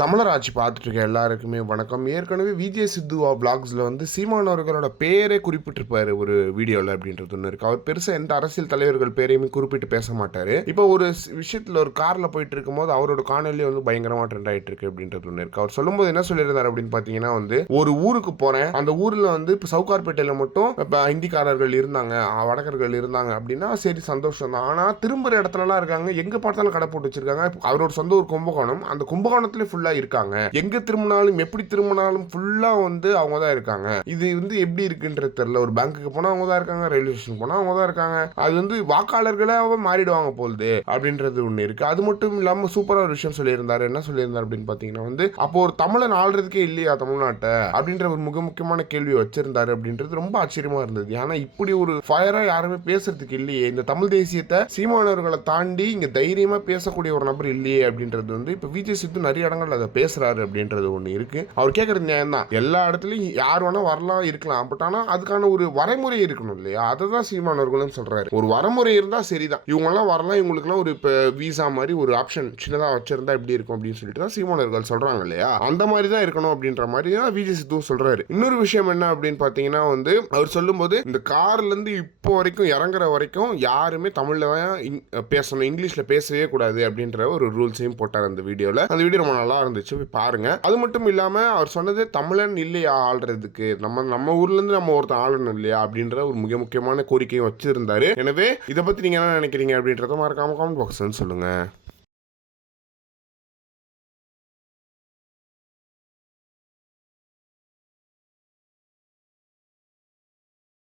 தமிழர் பார்த்துட்டு இருக்க எல்லாருக்குமே வணக்கம். ஏற்கனவே விஜய் சித்துவா பிளாக்ஸில் வந்து சீமான் அவர்களோட பேரே குறிப்பிட்டிருப்பார் ஒரு வீடியோவில் அப்படின்றது ஒன்று இருக்குது அவர் பெருசாக எந்த அரசியல் தலைவர்கள் பேரையுமே குறிப்பிட்டு பேச மாட்டார். இப்போ ஒரு விஷயத்தில் ஒரு காரில் போயிட்டு இருக்கும்போது அவரோட காணொலியே வந்து பயங்கரமாக ட்ரெண்ட் ஆகிட்டு இருக்கு அப்படின்றது ஒன்று இருக்குது அவர் சொல்லும்போது என்ன சொல்லியிருந்தார் அப்படின்னு பார்த்தீங்கன்னா வந்து ஒரு ஊருக்கு போகிறேன் அந்த ஊரில் வந்து இப்போ சவுகார்பேட்டையில் மட்டும் இப்போ ஹிந்திக்காரர்கள் இருந்தாங்க. வடக்கர்கள் இருந்தாங்க அப்படின்னா சரி சந்தோஷம் தான். ஆனால் திரும்புகிற இடத்துலலாம் இருக்காங்க. எங்கே பார்த்தாலும் கடை போட்டு வச்சிருக்காங்க. இப்போ அவரோட சொந்த ஊர் கும்பகோணம். அந்த கும்பகோணத்துல ஃபுல்லா இருக்காங்க. எங்க திரும்பினாலும் எப்படி திரும்பினாலும் ஃபுல்லா வந்து அவங்க தான் இருக்காங்க. இது வந்து எப்படி இருக்குன்றது தெரியல. ஒரு பேங்க்குக்கு போனா அவங்க தான் இருக்காங்க ரயில்வே ஸ்டேஷன் போனா அவங்க தான் இருக்காங்க. அது வந்து வாக்காளர்களாக மாறிடுவாங்க போகுது அப்படின்றது ஒண்ணு இருக்கு. அது மட்டும் இல்லாம சூப்பரா ஒரு விஷயம் சொல்லியிருந்தாரு. என்ன சொல்லியிருந்தாரு அப்படின்னு பாத்தீங்கன்னா வந்து அப்போ ஒரு தமிழன் ஆள்றதுக்கே இல்லையா தமிழ்நாட்டை? அப்படின்ற ஒரு மிக முக்கியமான கேள்வி வச்சிருந்தாரு அப்படின்றது ரொம்ப ஆச்சரியமா இருந்தது. ஏன்னா இப்படி ஒரு ஃபயரா யாருமே பேசுறதுக்கு இல்லையே. இந்த தமிழ் தேசியத்தை சீமானவர்களை தாண்டி இங்க தைரியமா பேசக்கூடிய ஒரு நபர் இல்லையே அப்படின்றது வந்து இப்ப விஜய் சித்து நிறைய இடங்கள்ல அதை பேசுறாரு அப்படின்றது ஒன்று இருக்கு. அவர் கேட்கறது நியாயம் தான் எல்லா இடத்துலையும் யார் வேணா வரலாம் இருக்கலாம். பட் ஆனால் அதுக்கான ஒரு வரைமுறை இருக்கணும் இல்லையா? அதை தான் சீமானவர்களும் சொல்றாரு. ஒரு வரைமுறை இருந்தால் சரிதான். இவங்கெல்லாம் வரலாம் இவங்களுக்குலாம் ஒரு இப்போ விசா மாதிரி ஒரு ஆப்ஷன் சின்னதாக வச்சிருந்தா எப்படி இருக்கும் அப்படின்னு சொல்லிட்டு தான் சீமானவர்கள் சொல்றாங்க இல்லையா? அந்த மாதிரி தான் இருக்கணும் அப்படின்ற மாதிரி தான் விஜய் சித்து சொல்றாரு. இன்னொரு விஷயம் என்ன அப்படின்னு பார்த்தீங்கன்னா வந்து அவர் சொல்லும்போது இந்த கார்ல இருந்து இப்போ வரைக்கும் இறங்குற வரைக்கும் யாருமே தமிழ்ல தான் இங்- பேசணும் இங்கிலீஷ்ல பேசவே கூடாது அப்படின்ற ஒரு ரூல்ஸையும் போட்டார் அந்த வீடியோல அந்த வீடியோ ரொம்ப நல்லா இருந்துச்சு போய் பாருங்க. அது மட்டும் இல்லாமல் அவர் சொன்னது தமிழன் இல்லையா ஆள்றதுக்கு? நம்ம நம்ம ஊர்லேருந்து நம்ம ஒருத்தன் ஆளணும் இல்லையா? அப்படின்ற ஒரு மிக முக்கியமான கோரிக்கையும் வச்சிருந்தாரு. எனவே இதை பத்தி நீங்க என்ன நினைக்கிறீங்க அப்படின்றத மறக்காம காமெண்ட் பாக்ஸ் சொல்லுங்க.